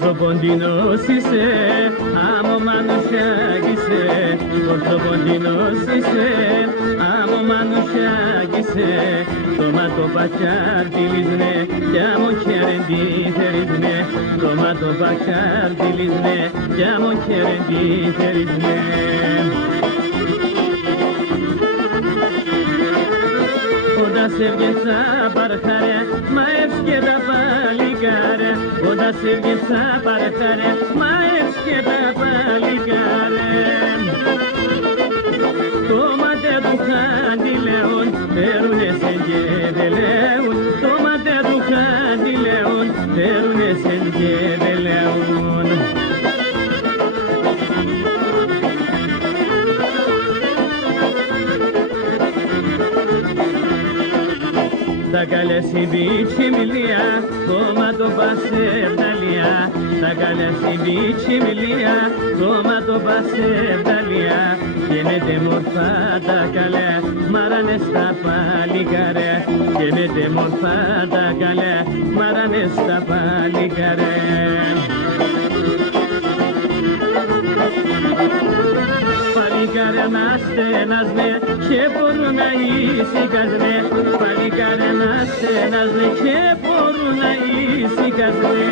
Πόσο ποντινός είσαι, άμμο μανουσιάκησε. Πόσο ποντινός είσαι, άμμο μανουσιάκησε. Τόματο παχιάρτιλισνε, κι άμμο χερεντήθερισμνε. Τόματο παχιάρτιλισνε, κι άμμο χερεντήθερισμνε. Όταν σε βγες απαρχάρε, μα εύσκε τα παλικάρε. Όταν σε βγες απαρχάρε, μα εύσκε τα παλικάρε. Το ματέ του χαντιλέον, φέρουνε σε γεβελέον. Το ματέ του χαντιλέον, φέρουνε σε γεβελέον. Τα καλές η μπίτσι μιλία, κόμμα το πασεβδαλία. Τα καλές η μπίτσι μιλία, κόμμα το πασεβδαλία. Γίνεται μορφά τα καλέ, μάρανε στα παλικάρε. Γίνεται μορφά τα καλέ, μάρανε στα παλικάρε. Παλικάρε να στενάζνε και μπορούν να ησυχάζνε. Παλικάρε να στενάζνε και μπορούν να ησυχάζνε.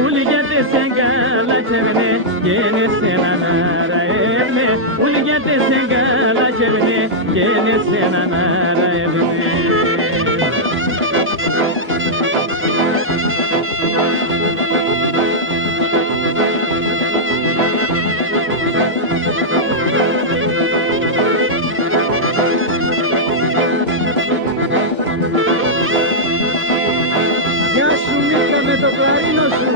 Ούλοι γιατί σε καλακεύνε και είναι σε αναραεύνε. Ούλοι γιατί σε καλακεύνε και είναι σε αναραεύνε. Το κλαρίνο σου.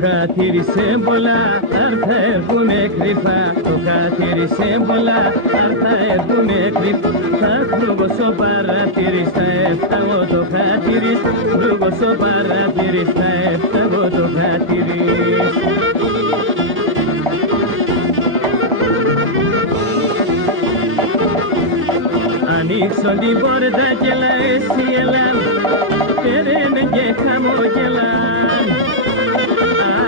χατήρισε πολλά, αρθά έρχουνε κρυφά. Το χατήρισε πολλά, αρθά έρχουνε κρυφά. Θα κρούγωσο παρατηρείς, θα έφταγω το χατήρις. Κρούγωσο παρατηρείς, θα έφταγω το χατήρις. Ανοίξω την πόρτα και έλα εσύ έλα, περέμε και χαμόγελα.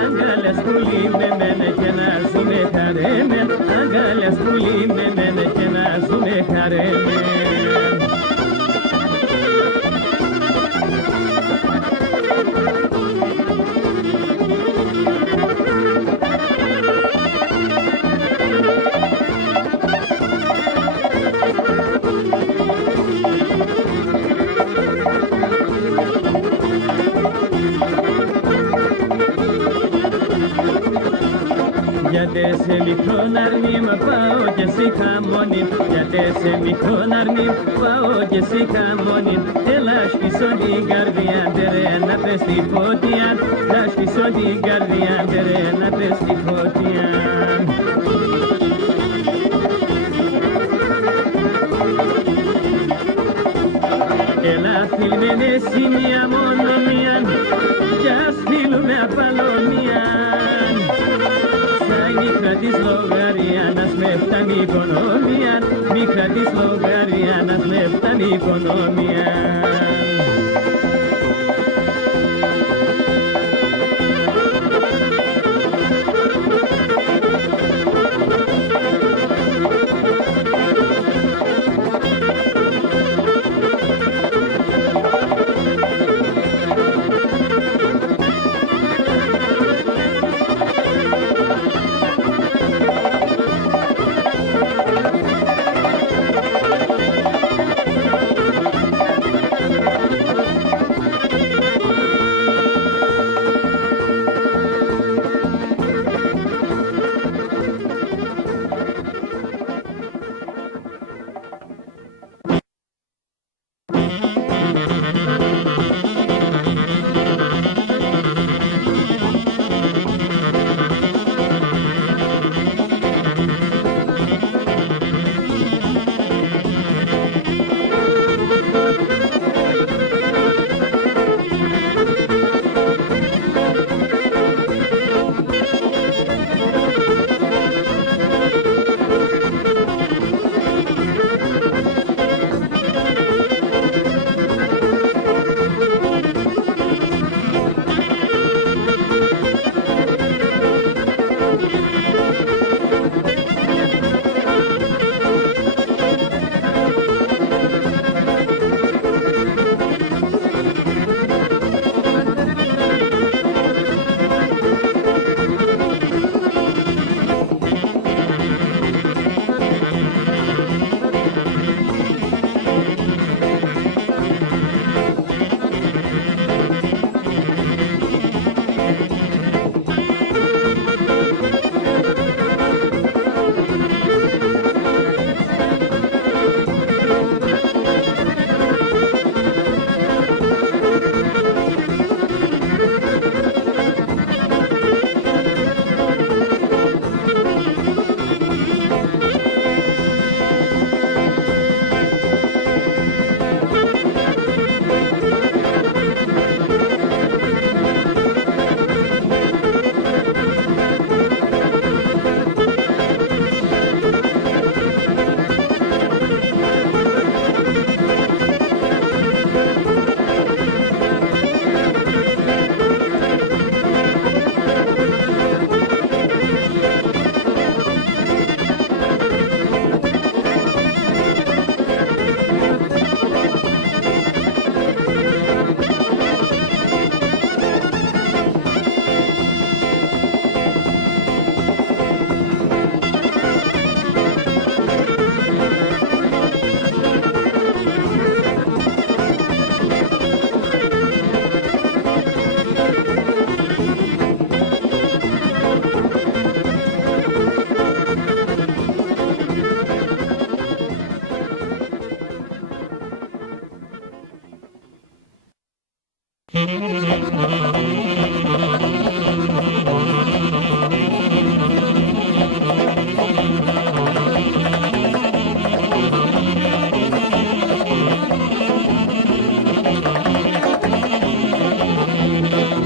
Αγκάλιας που λύμνεμενε και να ζούμε χαρέμεν, αγκάλιας που λύμνεμενε και να ζούμε χαρέμεν. Γιατί σε μικρόν αρνί πάω και εσύ χαμόνι. Γιατί σε μικρόν αρνί πάω και εσύ χαμόνι. Έλα σπίσω την καρδιά, ντερέ να πες τη φωτιά. Έλα σπίσω την καρδιά, ντερέ να πες τη φωτιά. Έλα φίλμεν εσύ μια μόνο μία, κι ας φίλουμε απαλωνία. Μικρά της λογαριάνας με φτάνει η οικονομία, μικρά της λογαριάνας με φτάνει η οικονομία.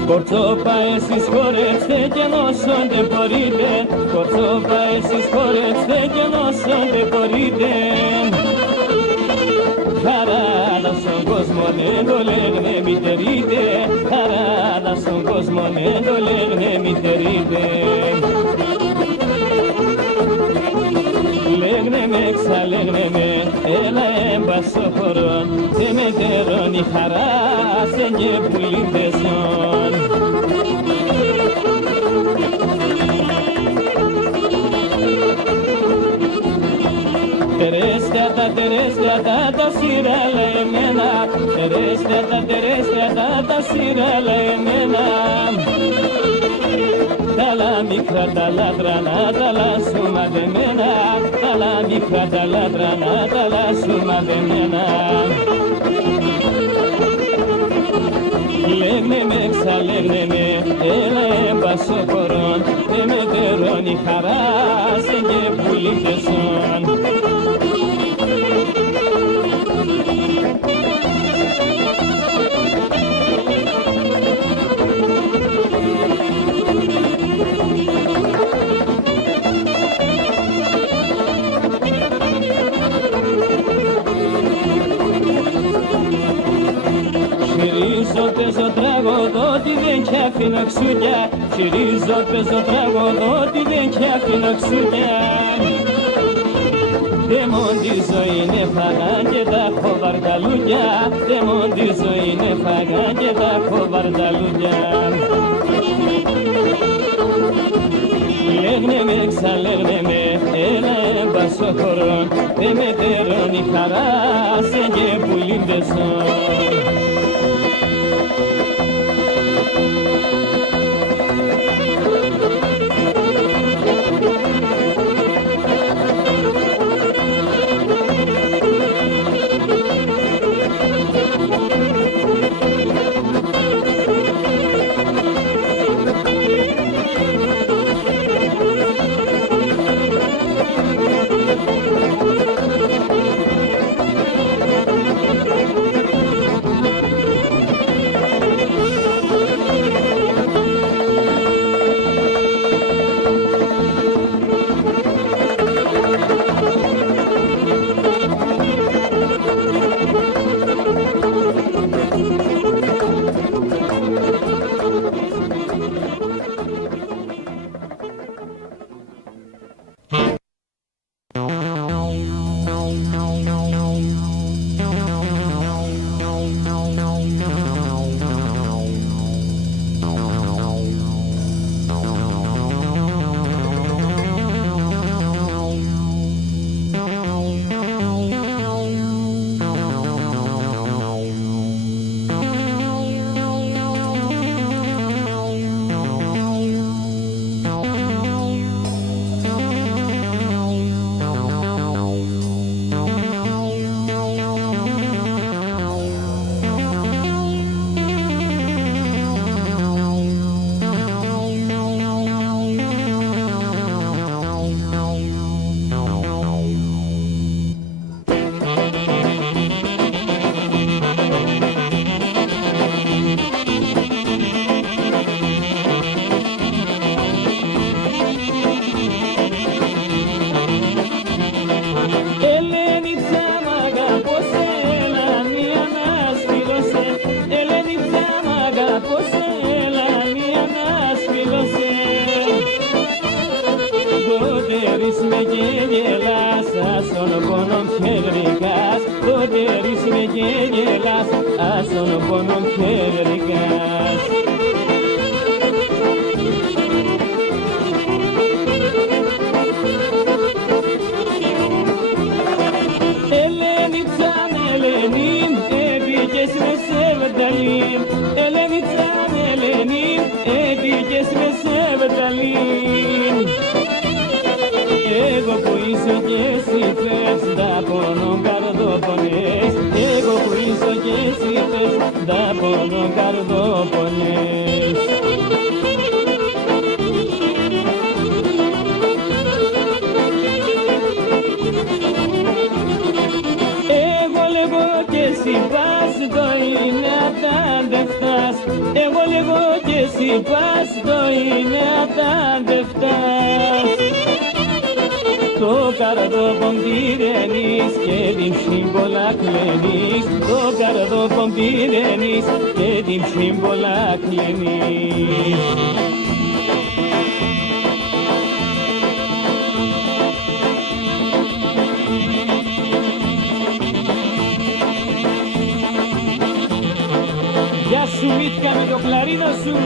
Κορτσόπα εσείς χορέψτε και νόσον δεν μπορείτε, Κορτσόπα εσείς χορέψτε και νόσον δεν μπορείτε. Χαράδα στον κόσμο ναι το λέγνε μητερείτε, χαράδα στον κόσμο ναι το λέγνε μητερείτε. Λέγνε με, ξαλέγνε με, έλα έμπασο χωρών, και με τερώνει χαρά σε και πουλίδεσον. Τερέστια τα σειράλα εμένα, τερέστια τα σειράλα εμένα. Τα λαμικρά τα λάτρανα τα λάσουμα δεμένα, τα λαμικρά τα λάτρανα τα λάσουμα δεμένα. Λέγνε με, ξαλέγνε με, έλα έμπασο χωρών, και με τερώνει χαρά σε και πουλίδεσον. Συρίζω, παίζω, τραγωδώ, τι δεν κι αφήνω ξούτια. Συρίζω, παίζω, τραγωδώ, τι δεν κι αφήνω ξούτια. Δεμόν τη ζωή είναι φαγά και τα έχω βαρδαλούδια, δεμόν τη ζωή είναι φαγά και τα έχω βαρδαλούδια. Λέγνε με, ξαλέγνε με, έλα έμπασο χωρών, δεν με τερώνει χαρά σε και πουλίδεσον. δέρεις με και γελάς, ας τον πόνο ξεγρικάς. Το δέρεις με και γελάς, ας τον πόνο ξεγρικάς. Ελένητσαν, Ελένην, έπηκες με σεβδαλήν. Ελένητσαν, Ελένην, έπηκες με σεβδαλήν. Εγώ που είσαι και εσύ θες, τα πόνο καρδόπονες. Εγώ που είσαι και εσύ θες, τα πόνο καρδόπονες. Εγώ λέγω και εσύ πας, το είναι απ' δεν φτάς. Εγώ λέγω και εσύ πας, το είναι απ' δεν φτάς. Το καρδόπον πυρενείς και την σύμβολα κλαίνεις. Το καρδόπον πυρενείς και την σύμβολα κλαίνεις. Γεια σου Μίτκα με το κλαρίνο σου.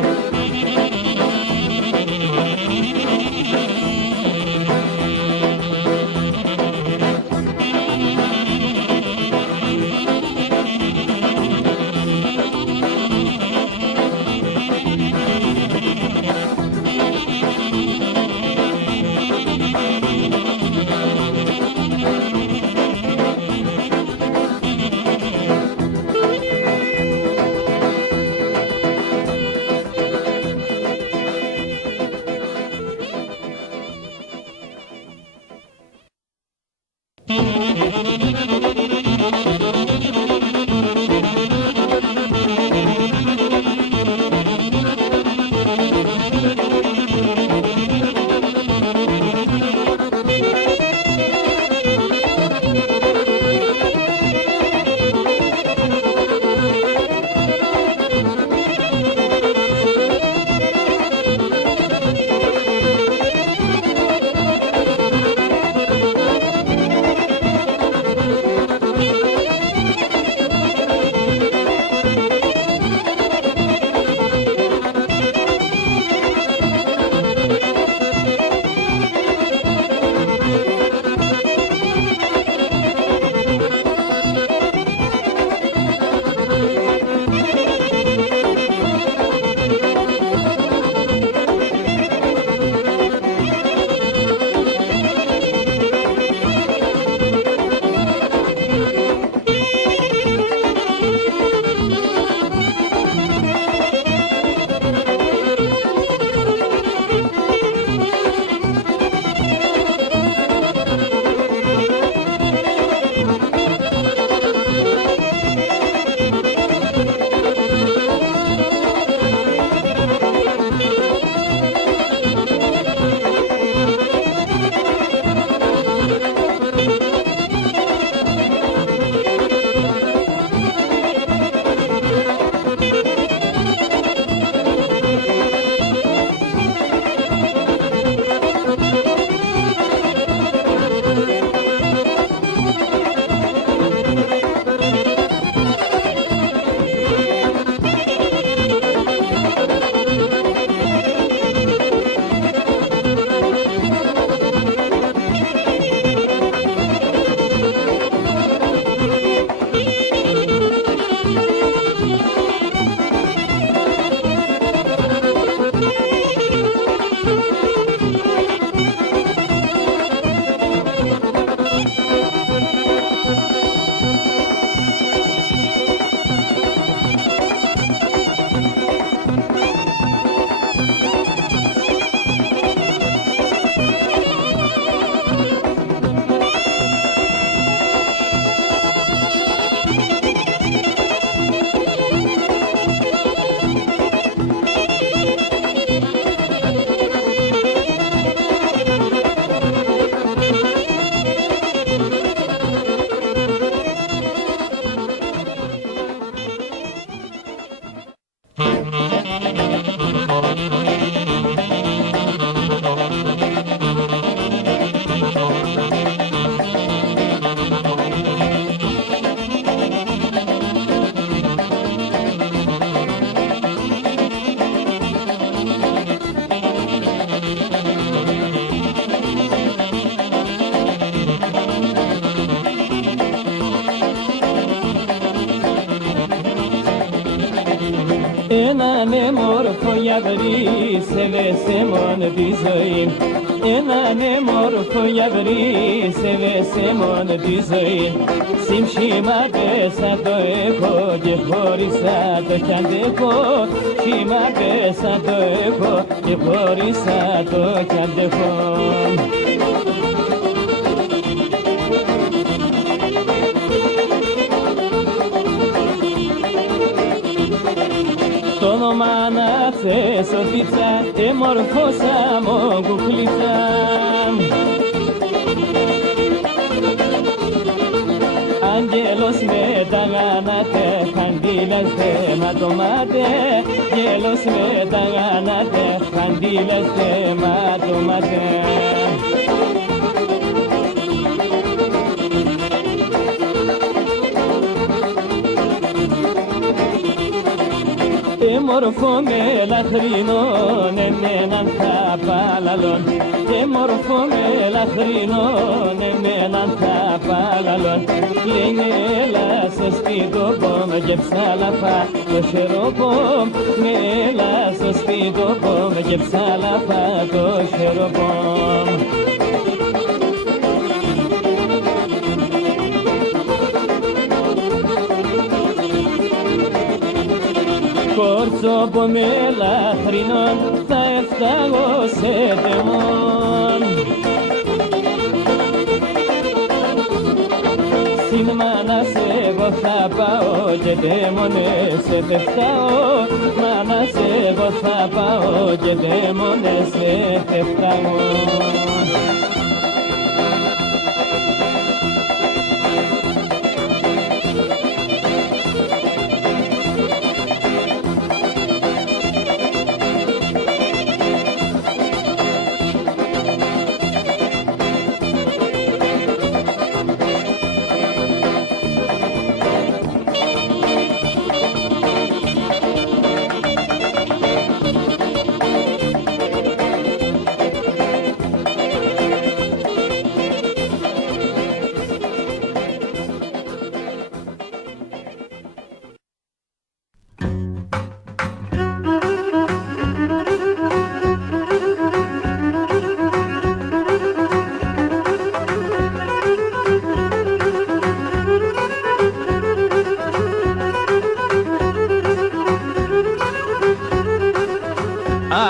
yavri sevesemon dizoin Enane morfo yavri sevesemon dizoin Simshima besa doeko je horisa do chandeko Shima besa doeko je horisa do chandeko Tono manace sotica e morfosa moguklita Angelos me daganate candilas de matomate Angelos me daganate candilas de matomate Morfo me la crino nemenan tapalalon Morfo me la crino nemenan tapalalon Lenela sospido bom jepsala fa to sherobom Mela sospido bom jepsala fa to sherobom Corso pomela hrinon ta eftago sedemon Sin mana se goza pao jedemone se teftao Mana se goza pao jedemone se teftao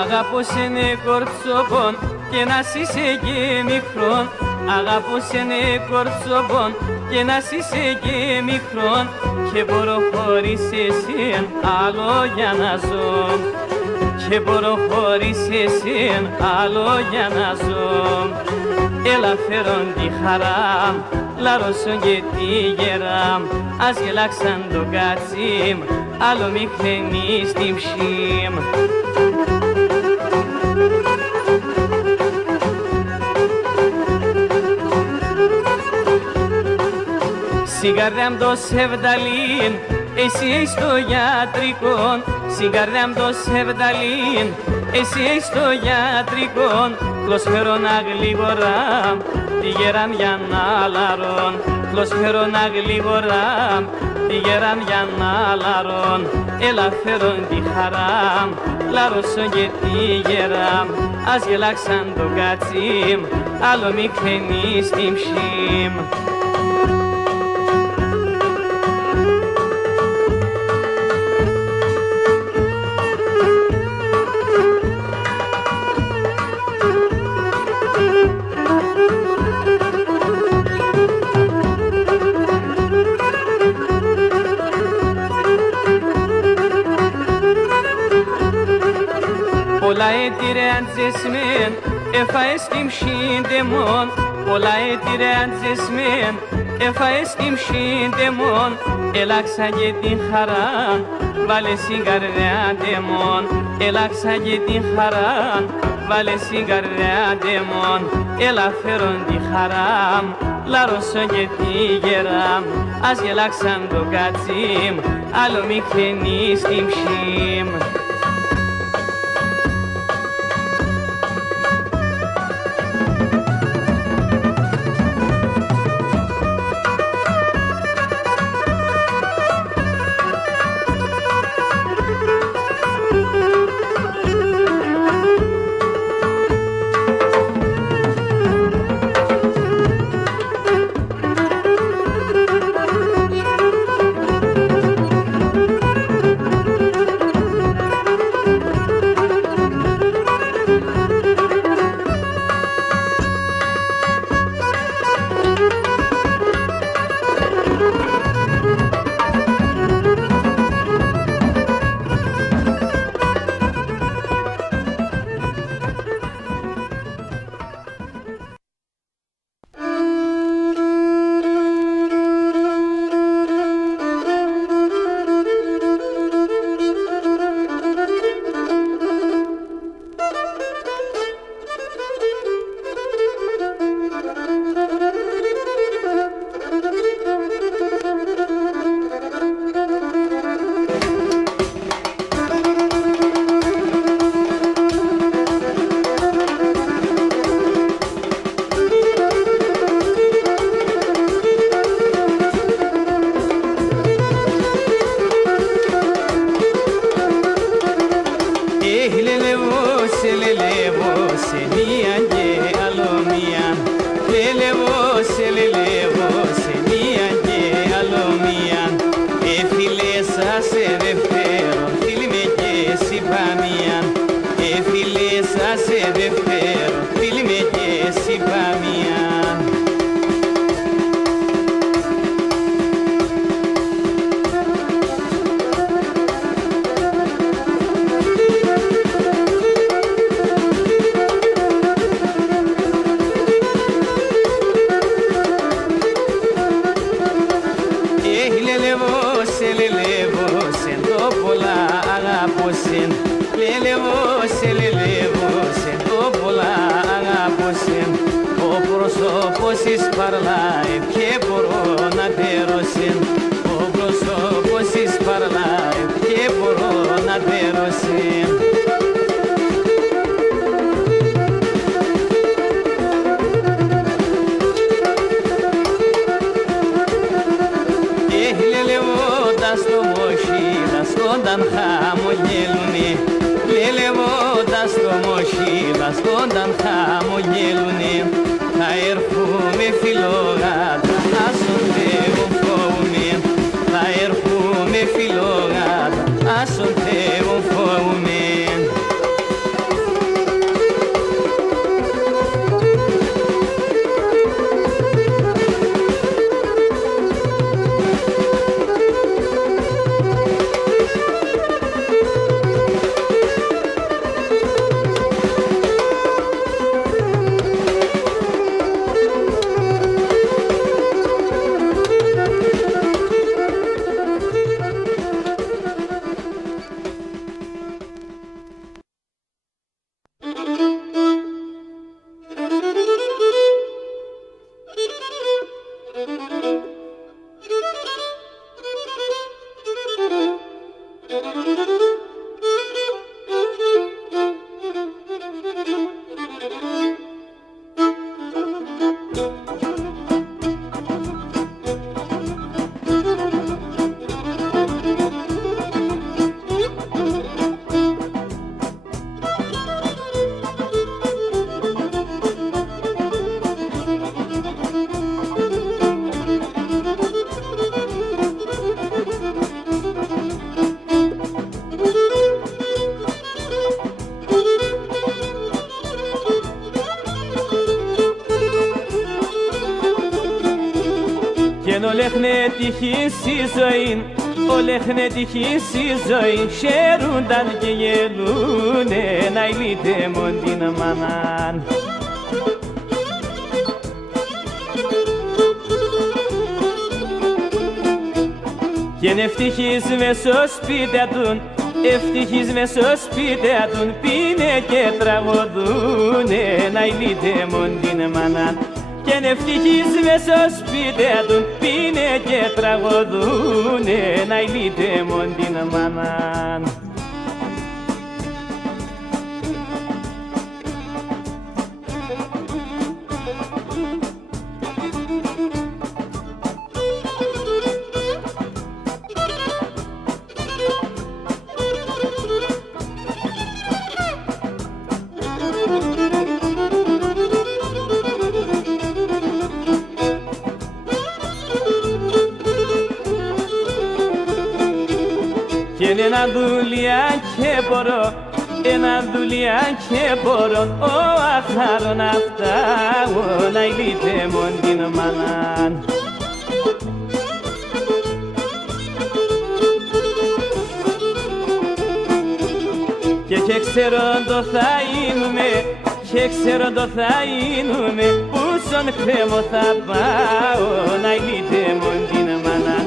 Αγαπώ σένε κορτσοπον και να είσαι και μικρόν Αγαπώ σένε κορτσοπον και να είσαι και μικρόν Και μπορώ χωρίς εσέν άλλο για να ζω Και μπορώ χωρίς εσέν άλλο για να ζω Έλα φέρον τη χαρά, λαρώσον και τη γερά Ας γελάξαν το κάτσιμ, άλλο μη χλενείς την ψήμ Σιγαρδάμ το σεβδαλίν, εσύ στο γιατρικό Σιγαρδάμ το σεβδαλίν, εσύ στο γιατρικό Κλωσφέρον αγλίγορα, τη γεράν για να λαρών Κλωσφέρον αγλίγορα, τη γεράν για να λαρών Έλα φέρον τη χαρά, λαρώσον και τη γερά Ας γελάξαν το κάτσιμ, άλλο μη χλενείς την ψήμ Πολλά έτηρε αντζεσμέν, έφαες την ψήντεμον Πολλά έτηρε αντζεσμέν, έφαες την ψήντεμον Έλαξα και την χαρά, βάλε στην καρδιά ντεμον Έλαξα και την χαρά, βάλε στην καρδιά ντεμον Έλα φέρον τη χαρά, λαρώσον και τη γερά Ας γελάξαν το κάτσιμ, άλλο μη χλενείς την ψήμ σε μία και άλλο μία. Λελεύω σε μία και άλλο μία. Φίλε σας σε δεύτερο, φίλοι με και συμπαμία. Φίλε σας σε δεύτερο, φίλοι με και συμπαμία. Όπως εις παρλάει και μπορώ να τερώσω. Ο πρόσωπος εις παρλάει και μπορώ να τερώσω. Λελεύοντας το μοχίλας όταν χαμογελουνε. Λελεύοντας το μοχίλας όταν χαμογελουνε. Θα έρχομαι φιλόγατα, άσον Θεό φοβούμαι. Θα έρχομαι φιλόγατα, άσον Θεό φοβούμαι. Ολέχνε τυχής η ζωή, ολέχνε τυχής η ζωή. Χαίρουνταν και γελούνε να ηλίτεμον την μανάν. Και ευτυχείς μες στο σπίτι τουν, ευτυχείς μες στο σπίτι τουν. Πίνε και τραγωδούνε να ηλίτεμον την μανάν. Και ευτυχείς μες στο σπίτι τουν, πίνε και τραγωδούνε να ηλίτεμον την μανάν. Και ένα δουλειά και μπορώ, ένα δουλειά και μπορώ. Ο αχάρον αυτά, να ηλίτεμον την μανάν. Και ξέρω το θα γίνουμε, και ξέρω το θα γίνουμε. Που στον κρέμο θα πάω, να ηλίτεμον την μανάν.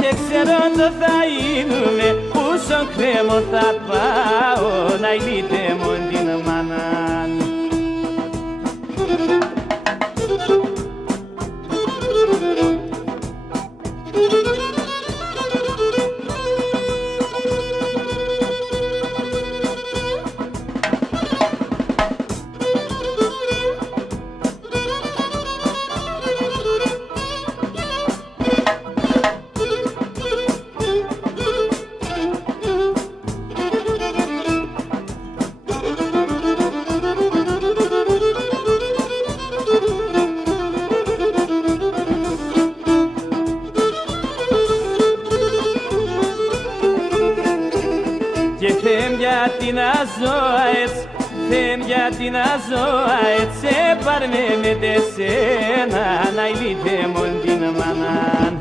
Και ξέρω το θα γίνουμε, που στον κρέμο θα πάω, να ηλίτεμον την μανάν. ζω έτσι, Θεέ γιατί να ζω έτσι, πάρ' με τεσένα, να ηλίτε μον την μανάν.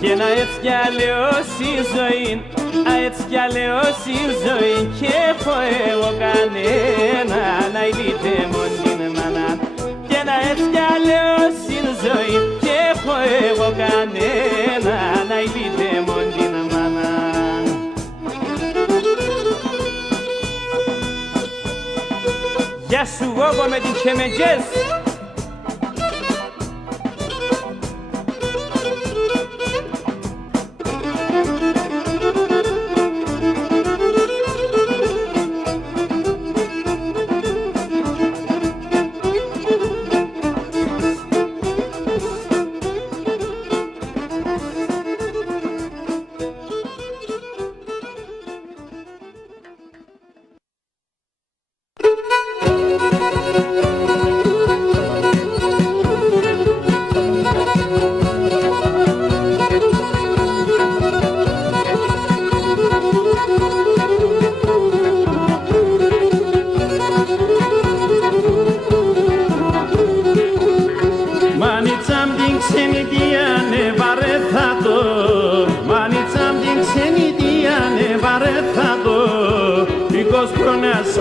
Και να έτσι κι αλλιώς η ζωή, έτσι κι αλλιώς η ζωή, και έχω εγώ κανένα, να ηλίτε μον την μανάν. Και να έτσι κι αλλιώς η ζωή, και έχω εγώ κανένα, να ηλίτε μον την μανάν. Γεια σου Γόγο με την Τσεμετζές.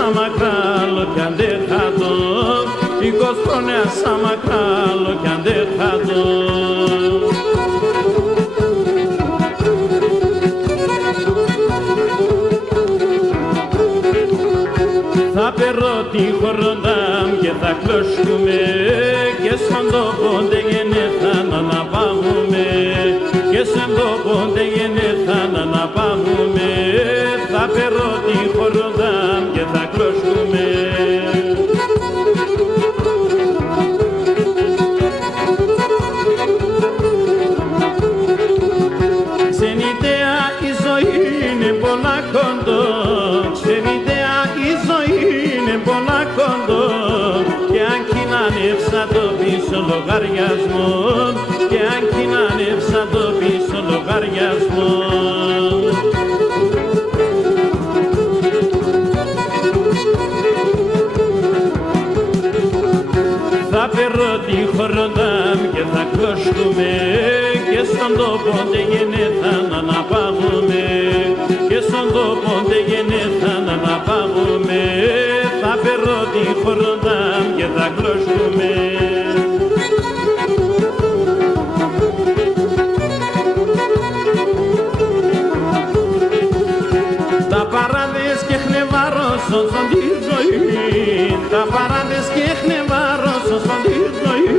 Sama kralo kande khado, igos prone sama kralo kande khado. Θα περώ τη χοροντάμ και θα κλωσκούμε, και σαν το πόντε γενέθα να αναπάγουμε, και σαν το πόντε γενέθα να αναπάγουμε. Θα περώ τη χοροντάμ και θα κλωσκούμε. Ξενιτέα η ζωή είναι πολλά κοντό, ξενιτέα η ζωή είναι πολλά κοντό, και αν κοινάνευσα το πίσω λογαριασμό, και αν κοινάνευσα το πίσω λογαριασμό. Θα περώ τη χοροντάμ και θα κλωσκούμε, και στον τόπο ντε γενέθα να αναπάγουμε, και στον τόπο ντε γενέθα να αναπάγουμε. Θα περώ τη χοροντάμ και θα κλωσκούμε. Τα παράδες και χνεβάρωσον σαν τη ζωή, τα παράδες και χνεβάρωσον σαν τη ζωή.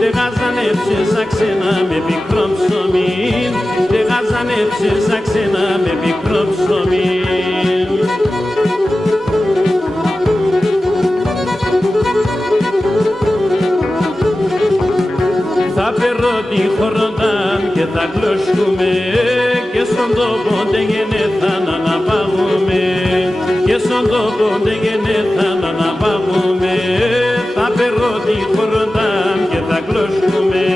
Δεν γαζανέψες αξένα με πικρό ψωμί, δεν γαζανέψες αξένα με πικρό ψωμί. Θα περώ τη χοροντάμ και θα κλωσκούμε, και στον τόπο ντε γενέθα να αναπάγουμε, και στον τόπο ντε γενέθα να αναπάγουμε. Θα περώ τη χοροντάμ και θα κλωσκούμε.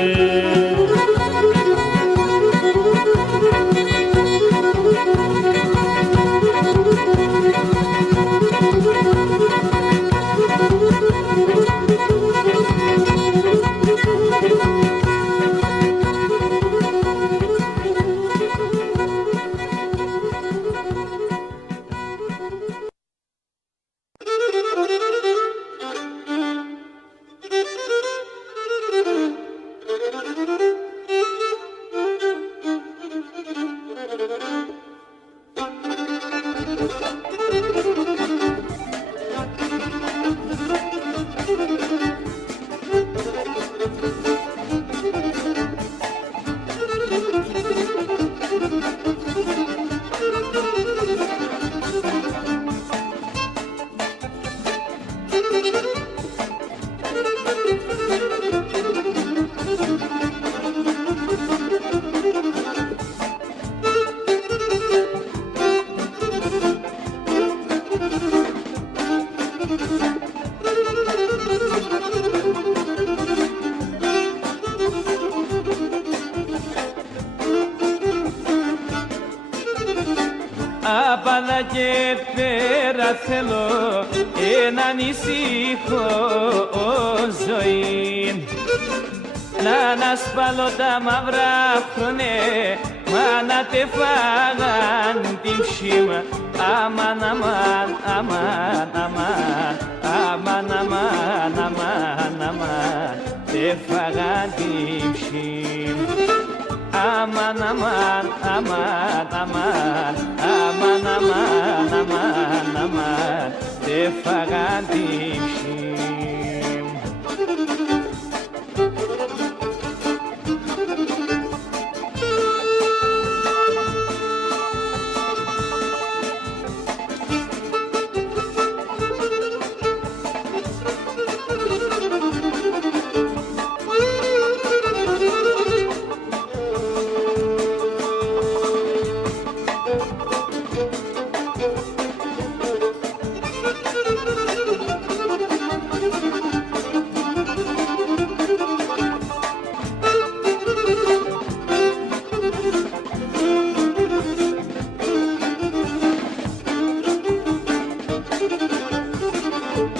αλλά και πέρα θέλω έναν ησύχο ζωή. Να ανασπάλω τα μαύρα χρονέ, μα να τε φάγαν την ψήμα. Αμάν, αμάν, αμάν, αμάν, αμάν, αμάν, αμάν, αμάν, τε φάγαν την ψήμα. Αμάν, αμάν, αμάν, αμάν, αμάν, αμάν, αμάν, αμάν, τε φάγαν την ψήμα.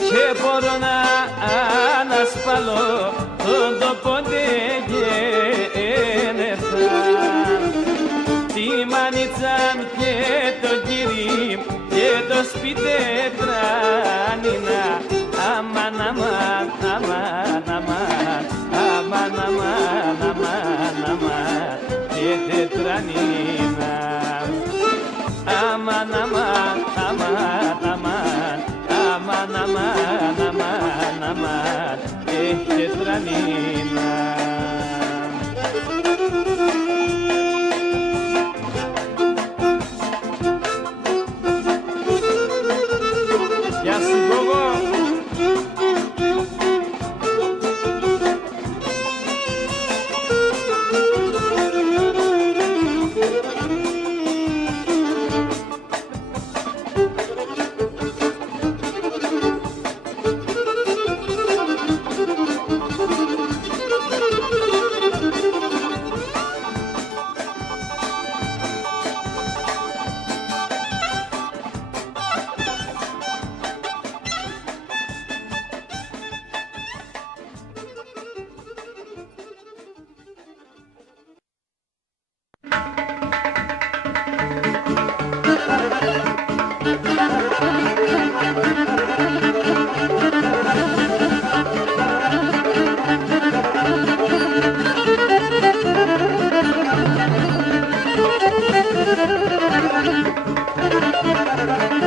Και μπορώ να ανασπαλώ τον τόπο γενεθά, τη μανιτσάν και το κύριμ και το σπιτετράνινα. Αμάν, αμάν, αμάν, αμάν, αμάν, αμάν, αμάν, αμάν, και τετράνινα. Αμάν, αμάν, αμάν, αμάν, αμάν, αμάν, αμάν, αμάν, τετράνινα. Γεια σου Γκόγο. Thank you.